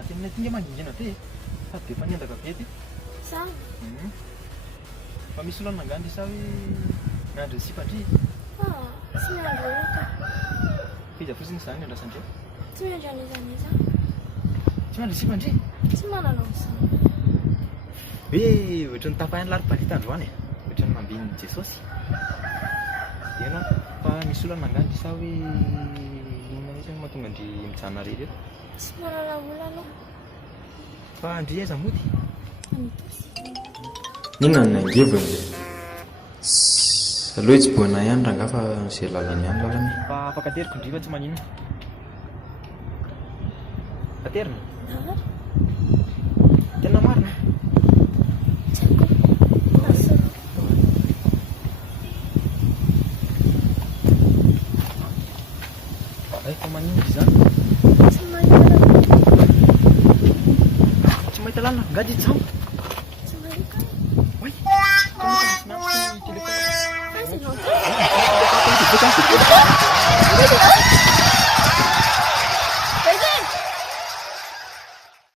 mahatenina ty nge mangindrana ty sady be fanendaka be ty Sa? fa misy oloana nangandry sa hoe miandry ny sipandry Tsy miandro eo ka. fiza fotsiny izany andrasandreo Tsy miandrana izany iza. tsy miandry ny sipandry Tsy manana izany. hoe ohatrany tapahany laribalita androany ohatrany mambiny jesosy ena fa misy olana nangandry sa hoe inona misy mahatonga andry mijanona rery eo Tsy manana olana aloha. fa andry aiza mody Amitosy. Inona ny angevony? Aloha tsy boana ihany raha fa izay lalany ihany lalany. fa afaka teriko ndriva tsy maninona aterina Dahara. tena marina Tsy haiko. Asolo. fa maninona izy zany Tsy mahita. tsy mahita lalina ngady ijambo Tsy mahita. oy telefona Aiza ianao?